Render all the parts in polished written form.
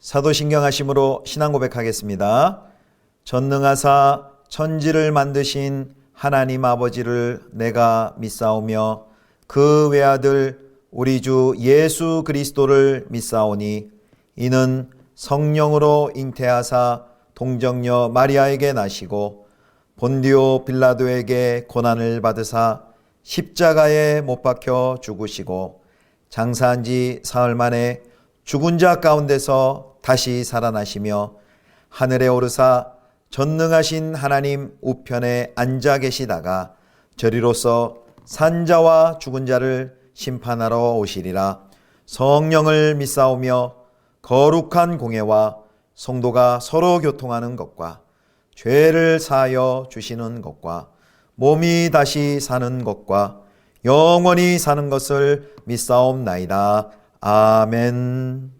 사도신경하심으로 신앙 고백하겠습니다. 전능하사 천지를 만드신 하나님 아버지를 내가 믿사오며 그 외아들 우리 주 예수 그리스도를 믿사오니 이는 성령으로 잉태하사 동정녀 마리아에게 나시고 본디오 빌라도에게 고난을 받으사 십자가에 못 박혀 죽으시고 장사한 지 사흘 만에 죽은 자 가운데서 다시 살아나시며 하늘에 오르사 전능하신 하나님 우편에 앉아 계시다가 저리로서 산자와 죽은 자를 심판하러 오시리라. 성령을 믿사오며 거룩한 공회와 성도가 서로 교통하는 것과 죄를 사하여 주시는 것과 몸이 다시 사는 것과 영원히 사는 것을 믿사옵나이다. 아멘.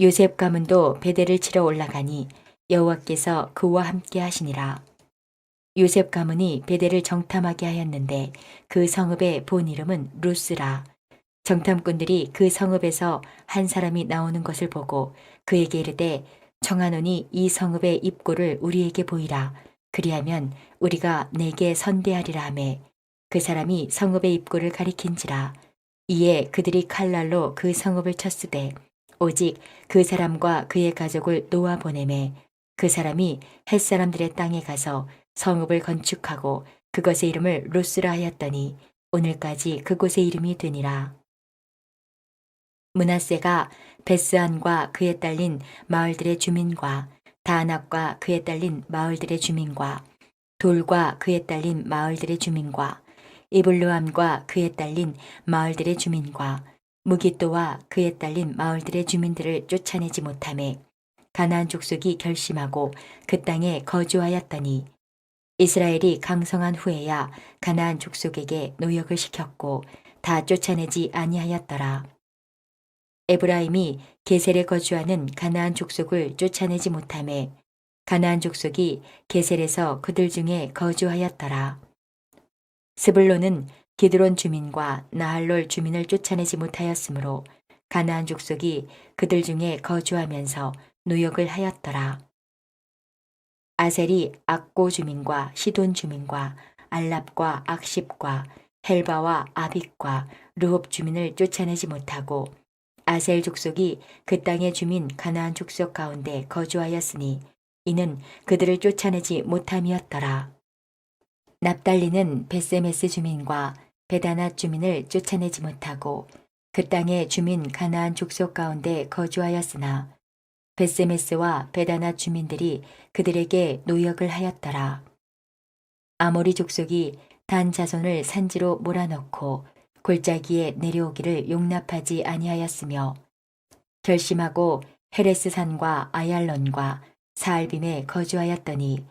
요셉 가문도 베델을 치러 올라가니 여호와께서 그와 함께 하시니라. 요셉 가문이 베델을 정탐하게 하였는데 그 성읍의 본 이름은 루스라. 정탐꾼들이 그 성읍에서 한 사람이 나오는 것을 보고 그에게 이르되 청하노니 이 성읍의 입구를 우리에게 보이라. 그리하면 우리가 내게 선대하리라 하매 그 사람이 성읍의 입구를 가리킨지라. 이에 그들이 칼날로 그 성읍을 쳤으되 오직 그 사람과 그의 가족을 놓아 보내매 그 사람이 헷 사람들의 땅에 가서 성읍을 건축하고 그것의 이름을 루스라 하였더니 오늘까지 그곳의 이름이 되니라. 므낫세가 베스안과 그에 딸린 마을들의 주민과 다낙과 그에 딸린 마을들의 주민과 돌과 그에 딸린 마을들의 주민과 이블루함과 그에 딸린 마을들의 주민과 무기또와 그에 딸린 마을들의 주민들을 쫓아내지 못하매 가나안 족속이 결심하고 그 땅에 거주하였더니 이스라엘이 강성한 후에야 가나안 족속에게 노역을 시켰고 다 쫓아내지 아니하였더라. 에브라임이 게셀에 거주하는 가나안 족속을 쫓아내지 못하매 가나안 족속이 게셀에서 그들 중에 거주하였더라. 스불론은 기드론 주민과 나할롤 주민을 쫓아내지 못하였으므로 가나안 족속이 그들 중에 거주하면서 노역을 하였더라. 아셀이 악고 주민과 시돈 주민과 알랍과 악십과 헬바와 아빅과 르홉 주민을 쫓아내지 못하고 아셀 족속이 그 땅의 주민 가나안 족속 가운데 거주하였으니 이는 그들을 쫓아내지 못함이었더라. 납달리는 베세메스 주민과 베다낫 주민을 쫓아내지 못하고 그 땅의 주민 가나안 족속 가운데 거주하였으나 베세메스와 베다낫 주민들이 그들에게 노역을 하였더라. 아모리 족속이 단 자손을 산지로 몰아넣고 골짜기에 내려오기를 용납하지 아니하였으며 결심하고 헤레스 산과 아얄론과 사알빔에 거주하였더니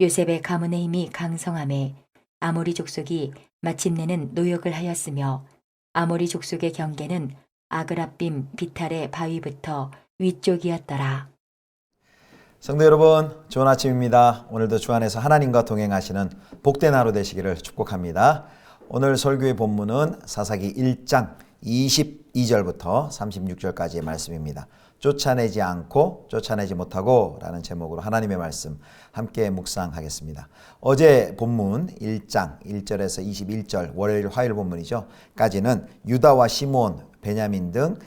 요셉의 가문의 힘이 강성함에 아모리 족속이 마침내는 노역을 하였으며 아모리 족속의 경계는 아그라빔 비탈의 바위부터 위쪽이었더라. 성도 여러분, 좋은 아침입니다. 오늘도 주 안에서 하나님과 동행하시는 복된 하루 되시기를 축복합니다. 오늘 설교의 본문은 사사기 1장 22절부터 36절까지의 말씀입니다. 쫓아내지 않고 쫓아내지 못하고 라는 제목으로 하나님의 말씀 함께 묵상하겠습니다. 어제 본문 1장 1절에서 21절 월요일 화요일 본문이죠. 까지는 유다와 시므온, 베냐민 등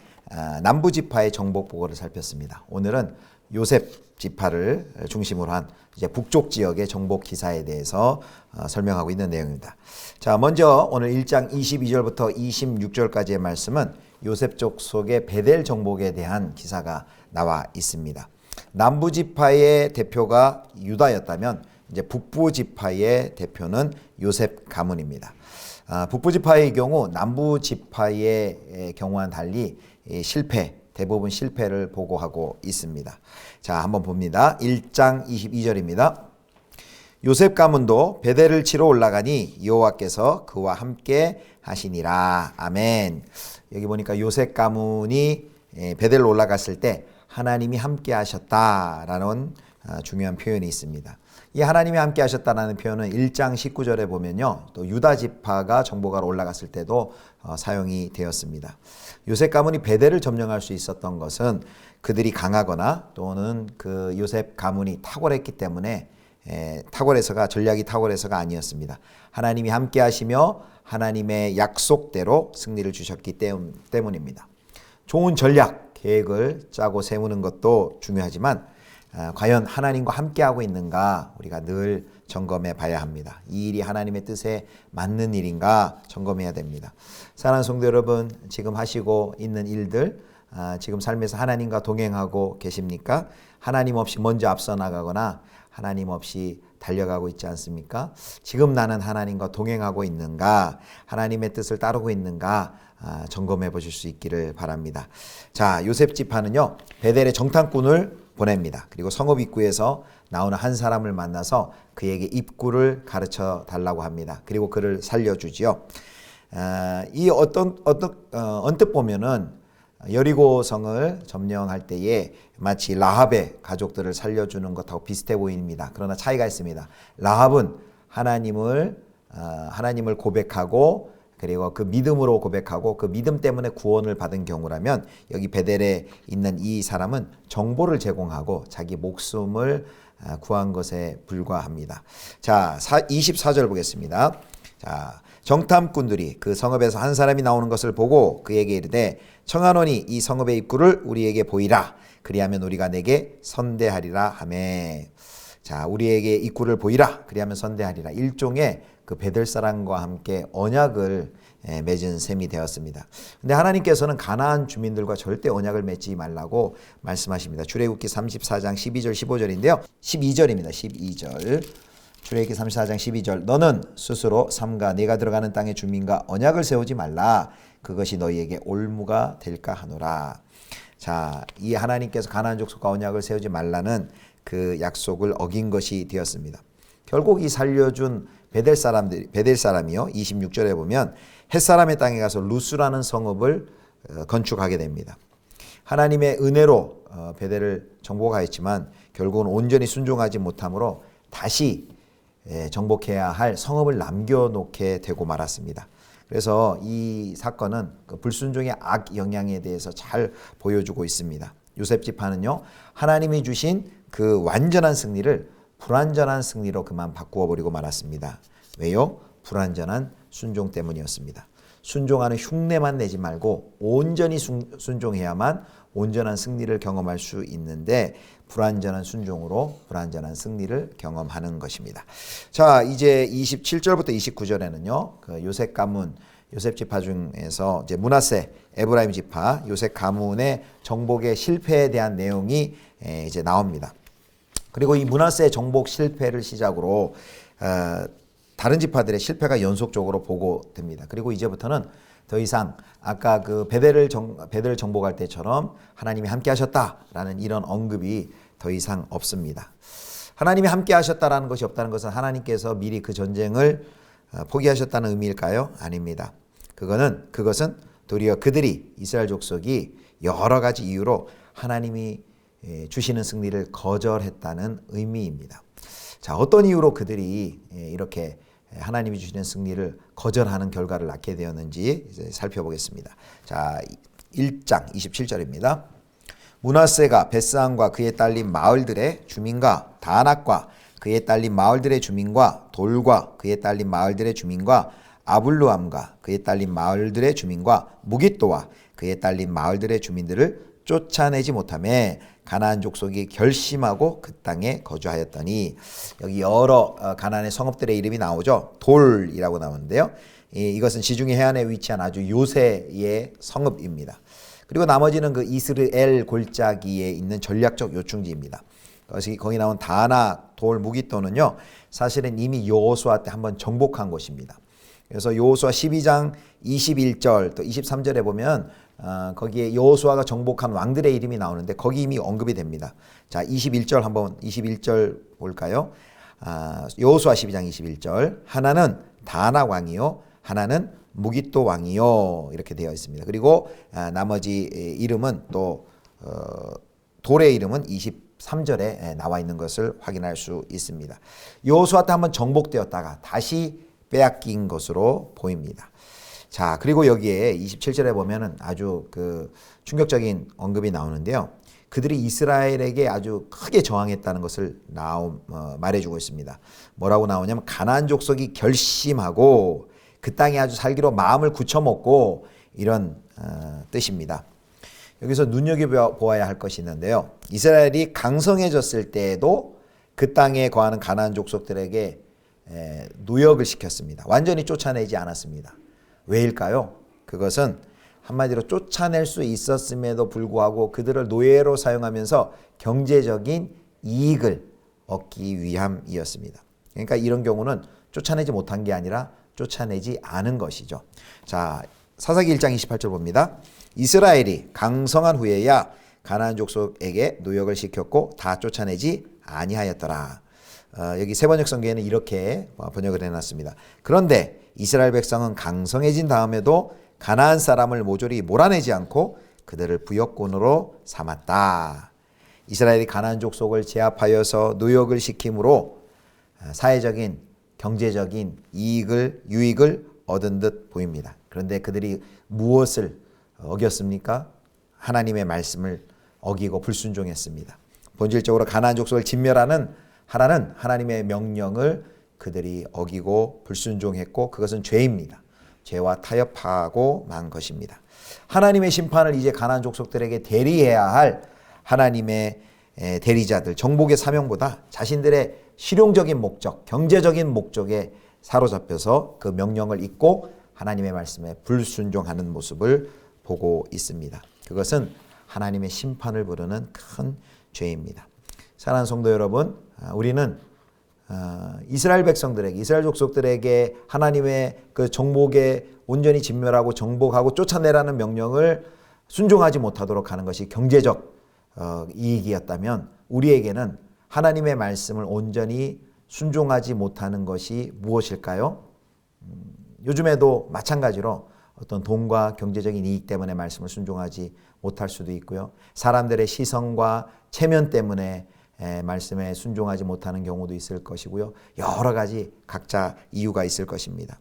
남부지파의 정복 보고를 살폈습니다. 오늘은 요셉 지파를 중심으로 한 이제 북쪽 지역의 정복 기사에 대해서 설명하고 있는 내용입니다. 자, 먼저 오늘 1장 22절부터 26절까지의 말씀은 요셉 족속의 베델 정복에 대한 기사가 나와 있습니다. 남부 지파의 대표가 유다였다면 이제 북부 지파의 대표는 요셉 가문입니다. 북부 지파의 경우 남부 지파의 경우와는 달리 대부분 실패를 보고하고 있습니다. 자, 한번 봅니다. 1장 22절입니다. 요셉 가문도 베델을 치러 올라가니 여호와께서 그와 함께 하시니라. 아멘. 여기 보니까 요셉 가문이 베델로 올라갔을 때 하나님이 함께 하셨다라는 중요한 표현이 있습니다. 이 하나님이 함께 하셨다라는 표현은 1장 19절에 보면요. 또 유다 지파가 정복하러 올라갔을 때도 사용이 되었습니다. 요셉 가문이 베델을 점령할 수 있었던 것은 그들이 강하거나 또는 그 요셉 가문이 탁월했기 때문에 전략이 탁월해서가 아니었습니다. 하나님이 함께 하시며 하나님의 약속대로 승리를 주셨기 때문입니다. 좋은 전략, 계획을 짜고 세우는 것도 중요하지만 과연 하나님과 함께하고 있는가 우리가 늘 점검해 봐야 합니다. 이 일이 하나님의 뜻에 맞는 일인가 점검해야 됩니다. 사랑하는 성도 여러분, 지금 하시고 있는 일들, 지금 삶에서 하나님과 동행하고 계십니까? 하나님 없이 먼저 앞서 나가거나 하나님 없이 달려가고 있지 않습니까? 지금 나는 하나님과 동행하고 있는가? 하나님의 뜻을 따르고 있는가? 점검해 보실 수 있기를 바랍니다. 자, 요셉 지파는요, 베델의 정탐꾼을 보냅니다. 그리고 성읍 입구에서 나오는 한 사람을 만나서 그에게 입구를 가르쳐 달라고 합니다. 그리고 그를 살려주지요. 언뜻 보면은 여리고 성을 점령할 때에 마치 라합의 가족들을 살려주는 것하고 비슷해 보입니다. 그러나 차이가 있습니다. 라합은 하나님을 고백하고 그리고 그 믿음으로 고백하고 그 믿음 때문에 구원을 받은 경우라면 여기 베델에 있는 이 사람은 정보를 제공하고 자기 목숨을 구한 것에 불과합니다. 자, 24절 보겠습니다. 자, 정탐꾼들이 그 성읍에서 한 사람이 나오는 것을 보고 그에게 이르되 청하노니 이 성읍의 입구를 우리에게 보이라. 그리하면 우리가 내게 선대하리라 하매. 자, 우리에게 입구를 보이라. 그리하면 선대하리라. 일종의 그 베델 사람과 함께 언약을 맺은 셈이 되었습니다. 근데 하나님께서는 가나안 주민들과 절대 언약을 맺지 말라고 말씀하십니다. 출애굽기 34장 12절 15절인데요. 12절입니다. 12절. 출애굽기 34장 12절. 너는 스스로 삼가 네가 들어가는 땅의 주민과 언약을 세우지 말라. 그것이 너희에게 올무가 될까 하노라. 자, 이 하나님께서 가나안 족속과 언약을 세우지 말라는 그 약속을 어긴 것이 되었습니다. 결국 이 살려준 베델 사람이요. 26절에 보면 햇사람의 땅에 가서 루스라는 성읍을 건축하게 됩니다. 하나님의 은혜로 베델을 정복하였지만 결국은 온전히 순종하지 못함으로 다시 정복해야 할 성읍을 남겨놓게 되고 말았습니다. 그래서 이 사건은 그 불순종의 악 영향에 대해서 잘 보여주고 있습니다. 요셉 지파는요, 하나님이 주신 그 완전한 승리를 불완전한 승리로 그만 바꾸어 버리고 말았습니다. 왜요? 불완전한 순종 때문이었습니다. 순종하는 흉내만 내지 말고 온전히 순종해야만 온전한 승리를 경험할 수 있는데 불완전한 순종으로 불완전한 승리를 경험하는 것입니다. 자, 이제 27절부터 29절에는요. 그 요셉 가문, 요셉 지파 중에서 이제 므낫세, 에브라임 지파, 요셉 가문의 정복의 실패에 대한 내용이 이제 나옵니다. 그리고 이 므낫세 정복 실패를 시작으로 다른 지파들의 실패가 연속적으로 보고됩니다. 그리고 이제부터는 더 이상 아까 그 베델을 정복할 때처럼 하나님이 함께 하셨다라는 이런 언급이 더 이상 없습니다. 하나님이 함께 하셨다라는 것이 없다는 것은 하나님께서 미리 그 전쟁을 포기하셨다는 의미일까요? 아닙니다. 그것은 도리어 그들이 이스라엘 족속이 여러 가지 이유로 하나님이 주시는 승리를 거절했다는 의미입니다. 자, 어떤 이유로 그들이 이렇게 하나님이 주시는 승리를 거절하는 결과를 낳게 되었는지 이제 살펴보겠습니다. 자, 1장 27절입니다. 므낫세가 벳스안과 그에 딸린 마을들의 주민과 다낙과 그에 딸린 마을들의 주민과 돌과 그에 딸린 마을들의 주민과 아블루함과 그에 딸린 마을들의 주민과 무깃도와 그에 딸린 마을들의 주민들을 쫓아내지 못하며 가나안 족속이 결심하고 그 땅에 거주하였더니, 여기 여러 가나안의 성읍들의 이름이 나오죠. 돌이라고 나오는데요. 이것은 지중해 해안에 위치한 아주 요새의 성읍입니다. 그리고 나머지는 그 이스르엘 골짜기에 있는 전략적 요충지입니다. 거기 나온 다낙, 돌, 무깃도는요, 사실은 이미 여호수아 때 한번 정복한 곳입니다. 그래서 여호수아 12장 21절 또 23절에 보면 거기에 여호수아가 정복한 왕들의 이름이 나오는데 거기 이미 언급이 됩니다. 자, 21절 볼까요? 여호수아 12장 21절. 하나는 다낙 왕이요, 하나는 무깃도 왕이요, 이렇게 되어 있습니다. 그리고 나머지 이름은 또 돌의 이름은 23절에 나와 있는 것을 확인할 수 있습니다. 여호수아 때 한번 정복되었다가 다시 빼앗긴 것으로 보입니다. 자, 그리고 여기에 27절에 보면은 아주 그 충격적인 언급이 나오는데요. 그들이 이스라엘에게 아주 크게 저항했다는 것을 말해주고 있습니다. 뭐라고 나오냐면 가나안 족속이 결심하고 그 땅에 아주 살기로 마음을 굳혀먹고, 이런 뜻입니다. 여기서 눈여겨보아야 할 것이 있는데요. 이스라엘이 강성해졌을 때에도 그 땅에 거하는 가나안 족속들에게 노역을 시켰습니다. 완전히 쫓아내지 않았습니다. 왜일까요? 그것은 한마디로 쫓아낼 수 있었음에도 불구하고 그들을 노예로 사용하면서 경제적인 이익을 얻기 위함이었습니다. 그러니까 이런 경우는 쫓아내지 못한 게 아니라 쫓아내지 않은 것이죠. 자, 사사기 1장 28절 봅니다. 이스라엘이 강성한 후에야 가나안 족속에게 노역을 시켰고 다 쫓아내지 아니하였더라. 여기 세번역 성경에는 이렇게 번역을 해놨습니다. 그런데 이스라엘 백성은 강성해진 다음에도 가나안 사람을 모조리 몰아내지 않고 그들을 부역군으로 삼았다. 이스라엘이 가나안 족속을 제압하여서 노역을 시킴으로 사회적인, 경제적인 유익을 얻은 듯 보입니다. 그런데 그들이 무엇을 어겼습니까? 하나님의 말씀을 어기고 불순종했습니다. 본질적으로 가나안 족속을 진멸하는 하나는 하나님의 명령을 그들이 어기고 불순종했고 그것은 죄입니다. 죄와 타협하고 만 것입니다. 하나님의 심판을 이제 가나안 족속들에게 대리해야 할 하나님의 대리자들, 정복의 사명보다 자신들의 실용적인 목적, 경제적인 목적에 사로잡혀서 그 명령을 잊고 하나님의 말씀에 불순종하는 모습을 보고 있습니다. 그것은 하나님의 심판을 부르는 큰 죄입니다. 사랑하는 성도 여러분, 우리는 이스라엘 백성들에게, 이스라엘 족속들에게 하나님의 그 정복에 온전히 진멸하고 정복하고 쫓아내라는 명령을 순종하지 못하도록 하는 것이 경제적 이익이었다면 우리에게는 하나님의 말씀을 온전히 순종하지 못하는 것이 무엇일까요? 요즘에도 마찬가지로 어떤 돈과 경제적인 이익 때문에 말씀을 순종하지 못할 수도 있고요. 사람들의 시선과 체면 때문에 말씀에 순종하지 못하는 경우도 있을 것이고요. 여러 가지 각자 이유가 있을 것입니다.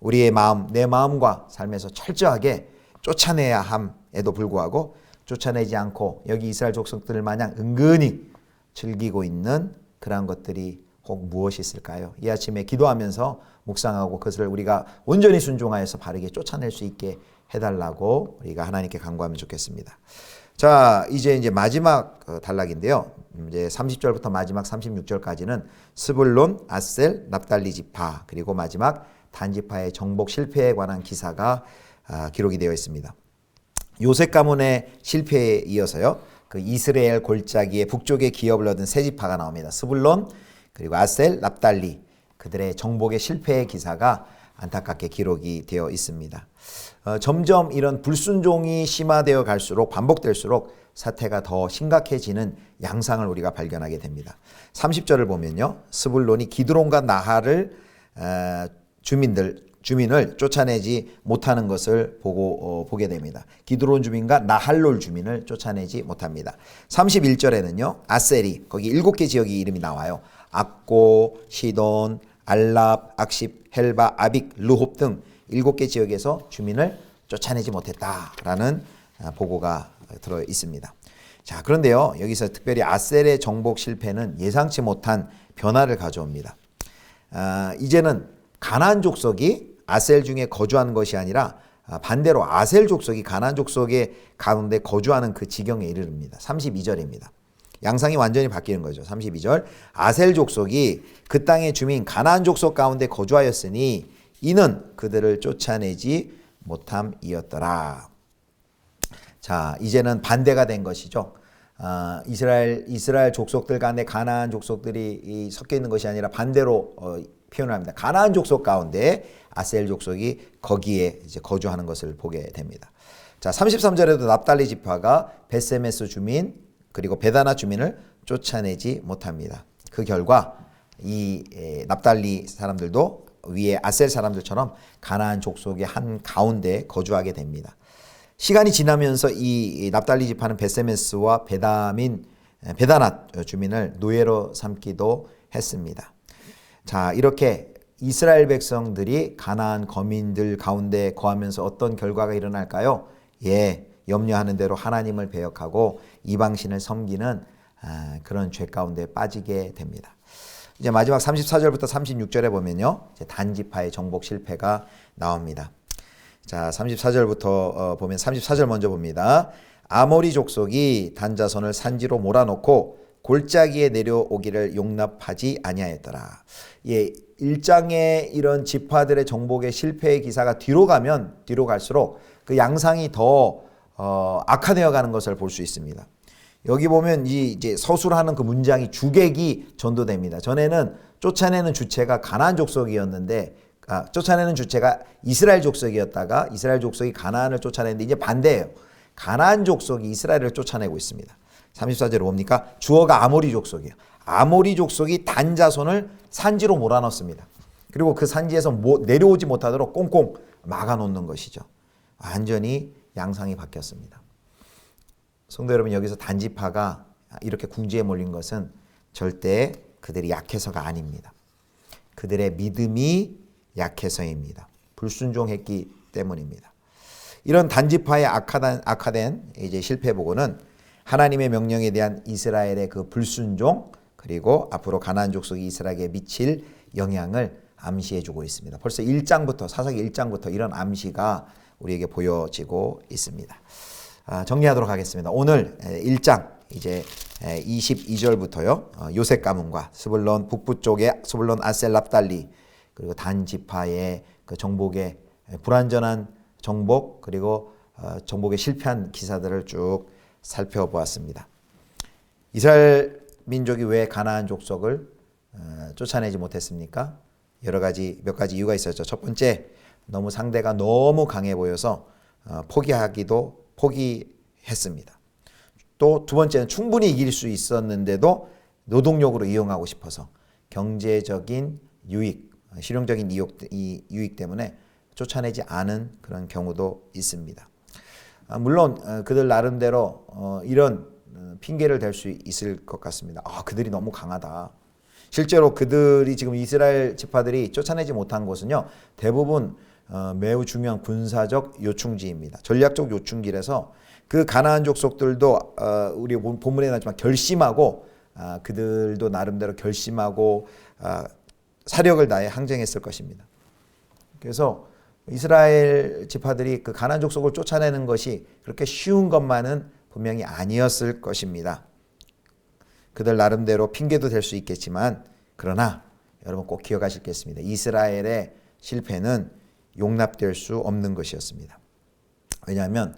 우리의 마음, 내 마음과 삶에서 철저하게 쫓아내야 함에도 불구하고 쫓아내지 않고 여기 이스라엘 족속들을 마냥 은근히 즐기고 있는 그러한 것들이 혹 무엇이 있을까요? 이 아침에 기도하면서 묵상하고 그것을 우리가 온전히 순종하여서 바르게 쫓아낼 수 있게 해달라고 우리가 하나님께 간구하면 좋겠습니다. 자, 이제 마지막 단락인데요. 이제 30절부터 마지막 36절까지는 스불론, 아셀, 납달리 지파 그리고 마지막 단 지파의 정복 실패에 관한 기사가 기록이 되어 있습니다. 요셉 가문의 실패에 이어서요. 그 이스라엘 골짜기의 북쪽의 기업을 얻은 세 지파가 나옵니다. 스불론 그리고 아셀, 납달리 그들의 정복의 실패의 기사가 안타깝게 기록이 되어 있습니다. 점점 이런 불순종이 심화되어 갈수록 반복될수록 사태가 더 심각해지는 양상을 우리가 발견하게 됩니다. 30절을 보면요. 스불론이 기드론과 나할을 주민을 쫓아내지 못하는 것을 보게 됩니다. 기드론 주민과 나할롤 주민을 쫓아내지 못합니다. 31절에는요. 아셀이 거기 7개 지역의 이름이 나와요. 악고, 시돈, 알랍, 악십, 헬바, 아빅, 르홉 등 7개 지역에서 주민을 쫓아내지 못했다라는 보고가 들어 있습니다. 자, 그런데요. 여기서 특별히 아셀의 정복 실패는 예상치 못한 변화를 가져옵니다. 이제는 가나안 족속이 아셀 중에 거주하는 것이 아니라 반대로 아셀 족속이 가나안 족속의 가운데 거주하는 그 지경에 이르릅니다. 32절입니다. 양상이 완전히 바뀌는 거죠. 32절 아셀 족속이 그 땅의 주민 가나안 족속 가운데 거주하였으니 이는 그들을 쫓아내지 못함이었더라. 자, 이제는 반대가 된 것이죠. 이스라엘 족속들 가운데 가나안 족속들이 섞여 있는 것이 아니라 반대로 표현을 합니다. 가나안 족속 가운데 아셀 족속이 거기에 이제 거주하는 것을 보게 됩니다. 자, 33절에도 납달리 지파가 벳세메스 주민 그리고 베다나 주민을 쫓아내지 못합니다. 그 결과 이 납달리 사람들도 위에 아셀 사람들처럼 가나안 족속의 한 가운데 거주하게 됩니다. 시간이 지나면서 이 납달리 지파는 벳세메스와 베다나 주민을 노예로 삼기도 했습니다. 자, 이렇게 이스라엘 백성들이 가나안 거민들 가운데 거하면서 어떤 결과가 일어날까요? 염려하는 대로 하나님을 배역하고 이방신을 섬기는 그런 죄 가운데 빠지게 됩니다. 이제 마지막 34절부터 36절에 보면요. 이제 단지파의 정복 실패가 나옵니다. 자, 34절부터 보면 34절 먼저 봅니다. 아모리 족속이 단자손을 산지로 몰아놓고 골짜기에 내려오기를 용납하지 아니하였더라. 1장의 이런 지파들의 정복의 실패의 기사가 뒤로 갈수록 그 양상이 더 악화되어 가는 것을 볼 수 있습니다. 여기 보면 이제 서술하는 그 문장이 주객이 전도됩니다. 전에는 쫓아내는 주체가 가나안 족속이었는데 쫓아내는 주체가 이스라엘 족속이었다가 이스라엘 족속이 가나안을 쫓아내는데 이제 반대예요. 가나안 족속이 이스라엘을 쫓아내고 있습니다. 34절에 뭡니까? 주어가 아모리 족속이에요. 아모리 족속이 단 자손을 산지로 몰아넣습니다. 그리고 그 산지에서 내려오지 못하도록 꽁꽁 막아놓는 것이죠. 완전히 양상이 바뀌었습니다. 성도 여러분, 여기서 단지파가 이렇게 궁지에 몰린 것은 절대 그들이 약해서가 아닙니다. 그들의 믿음이 약해서입니다. 불순종했기 때문입니다. 이런 단지파의 악화된 이제 실패 보고는 하나님의 명령에 대한 이스라엘의 그 불순종, 그리고 앞으로 가나안 족속이 이스라엘에게 미칠 영향을 암시해주고 있습니다. 벌써 1장부터 사사기 1장부터 이런 암시가 우리에게 보여지고 있습니다. 정리하도록 하겠습니다. 오늘 1장 이제 22절부터요. 요셉 가문과 스불론 북부 쪽에 스불론 아셀 납달리 그리고 단 지파의 그 정복의 불완전한 정복 그리고 정복에 실패한 기사들을 쭉 살펴보았습니다. 이스라엘 민족이 왜 가나안 족속을 쫓아내지 못했습니까? 몇 가지 이유가 있었죠. 첫 번째, 상대가 너무 강해 보여서 포기했습니다. 또 두 번째는 충분히 이길 수 있었는데도 노동력으로 이용하고 싶어서 경제적인 유익, 실용적인 유익 때문에 쫓아내지 않은 그런 경우도 있습니다. 물론 그들 나름대로 이런 핑계를 댈 수 있을 것 같습니다. 그들이 너무 강하다. 실제로 그들이 지금 이스라엘 지파들이 쫓아내지 못한 곳은요, 대부분 매우 중요한 군사적 요충지입니다. 전략적 요충지라서 그 가나안 족속들도 우리 본문에 나왔지만 결심하고 그들도 나름대로 결심하고 사력을 다해 항쟁했을 것입니다. 그래서 이스라엘 지파들이 그 가나안 족속을 쫓아내는 것이 그렇게 쉬운 것만은 분명히 아니었을 것입니다. 그들 나름대로 핑계도 될 수 있겠지만 그러나 여러분 꼭 기억하시겠습니다. 이스라엘의 실패는 용납될 수 없는 것이었습니다. 왜냐하면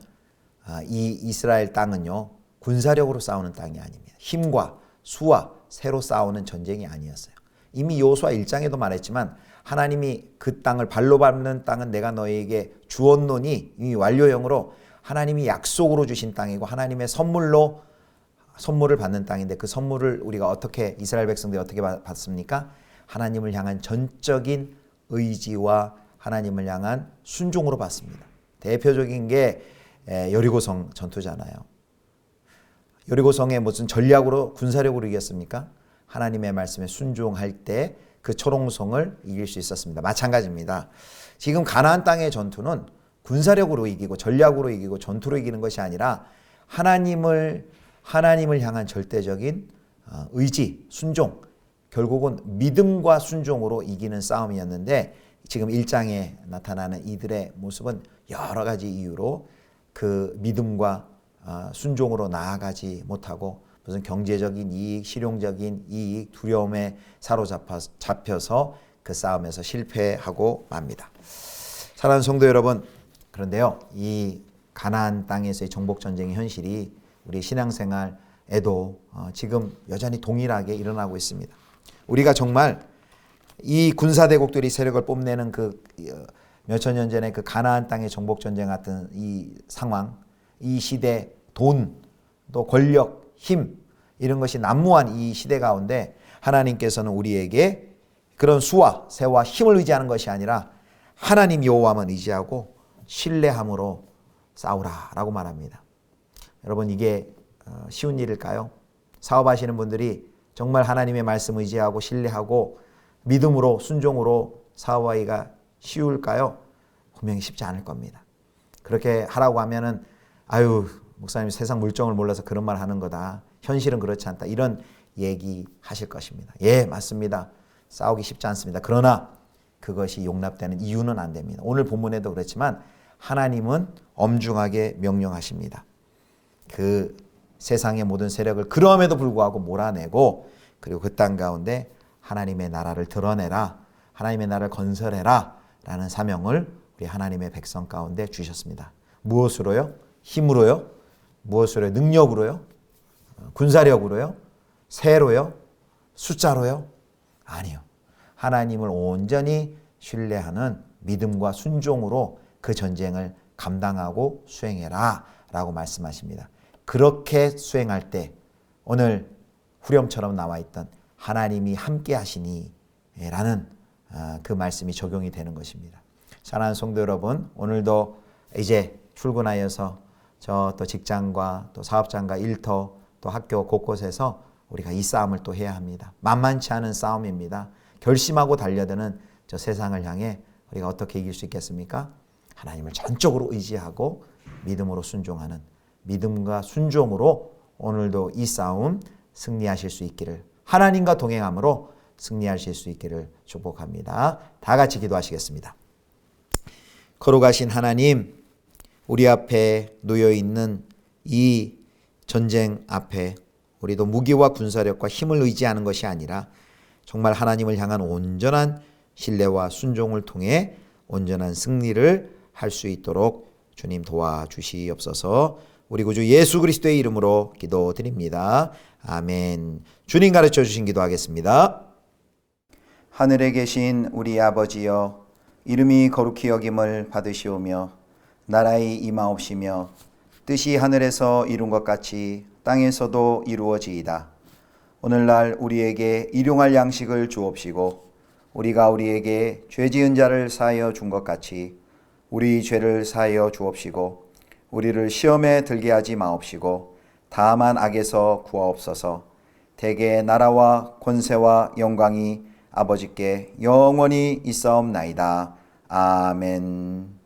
이 이스라엘 땅은요, 군사력으로 싸우는 땅이 아닙니다. 힘과 수와 새로 싸우는 전쟁이 아니었어요. 이미 여호수아 1장에도 말했지만 하나님이 그 땅을 발로 밟는 땅은 내가 너희에게 주었노니 이미 완료형으로 하나님이 약속으로 주신 땅이고 하나님의 선물을 받는 땅인데 그 선물을 우리가 어떻게 이스라엘 백성들이 어떻게 받습니까? 하나님을 향한 전적인 의지와 하나님을 향한 순종으로 받습니다. 대표적인 게 여리고성 전투잖아요. 여리고성에 무슨 전략으로 군사력으로 이겼습니까? 하나님의 말씀에 순종할 때 그 초롱성을 이길 수 있었습니다. 마찬가지입니다. 지금 가나안 땅의 전투는 군사력으로 이기고 전략으로 이기고 전투로 이기는 것이 아니라 하나님을 향한 절대적인 의지, 순종, 결국은 믿음과 순종으로 이기는 싸움이었는데 지금 1장에 나타나는 이들의 모습은 여러 가지 이유로 그 믿음과 순종으로 나아가지 못하고 무슨 경제적인 이익, 실용적인 이익, 두려움에 사로잡혀서 그 싸움에서 실패하고 맙니다. 사랑하는 성도 여러분, 그런데요, 이 가나안 땅에서의 정복 전쟁의 현실이 우리 신앙생활에도 지금 여전히 동일하게 일어나고 있습니다. 우리가 정말 이 군사대국들이 세력을 뽐내는 그 몇천 년 전에 그 가나안 땅의 정복 전쟁 같은 이 상황, 이 시대 돈, 또 권력, 힘 이런 것이 난무한 이 시대 가운데 하나님께서는 우리에게 그런 수와 새와 힘을 의지하는 것이 아니라 하나님 여호와만 의지하고 신뢰함으로 싸우라라고 말합니다. 여러분 이게 쉬운 일일까요? 사업하시는 분들이 정말 하나님의 말씀 의지하고 신뢰하고 믿음으로 순종으로 사업하기가 쉬울까요? 분명히 쉽지 않을 겁니다. 그렇게 하라고 하면은 목사님 세상 물정을 몰라서 그런 말 하는 거다. 현실은 그렇지 않다. 이런 얘기 하실 것입니다. 예, 맞습니다. 싸우기 쉽지 않습니다. 그러나 그것이 용납되는 이유는 안 됩니다. 오늘 본문에도 그렇지만 하나님은 엄중하게 명령하십니다. 그 세상의 모든 세력을 그럼에도 불구하고 몰아내고 그리고 그 땅 가운데 하나님의 나라를 드러내라. 하나님의 나라를 건설해라. 라는 사명을 우리 하나님의 백성 가운데 주셨습니다. 무엇으로요? 힘으로요? 무엇으로요? 능력으로요? 군사력으로요? 새로요? 숫자로요? 아니요. 하나님을 온전히 신뢰하는 믿음과 순종으로 그 전쟁을 감당하고 수행해라 라고 말씀하십니다. 그렇게 수행할 때 오늘 후렴처럼 나와 있던 하나님이 함께 하시니 라는 그 말씀이 적용이 되는 것입니다. 사랑하는 성도 여러분, 오늘도 이제 출근하여서 저 또 직장과 또 사업장과 일터 또 학교 곳곳에서 우리가 이 싸움을 또 해야 합니다. 만만치 않은 싸움입니다. 결심하고 달려드는 저 세상을 향해 우리가 어떻게 이길 수 있겠습니까? 하나님을 전적으로 의지하고 믿음으로 순종하는 믿음과 순종으로 오늘도 이 싸움 승리하실 수 있기를 하나님과 동행함으로 승리하실 수 있기를 축복합니다. 다 같이 기도하시겠습니다. 거룩하신 하나님, 우리 앞에 놓여 있는 이 전쟁 앞에 우리도 무기와 군사력과 힘을 의지하는 것이 아니라 정말 하나님을 향한 온전한 신뢰와 순종을 통해 온전한 승리를 할 수 있도록 주님 도와주시옵소서. 우리 구주 예수 그리스도의 이름으로 기도드립니다. 아멘. 주님 가르쳐 주신 기도하겠습니다. 하늘에 계신 우리 아버지여, 이름이 거룩히 여김을 받으시오며 나라의 임하옵시며 뜻이 하늘에서 이룬 것 같이 땅에서도 이루어지이다. 오늘날 우리에게 일용할 양식을 주옵시고 우리가 우리에게 죄 지은 자를 사하여 준 것 같이 우리 죄를 사하여 주옵시고 우리를 시험에 들게 하지 마옵시고 다만 악에서 구하옵소서. 대개 나라와 권세와 영광이 아버지께 영원히 있사옵나이다. 아멘.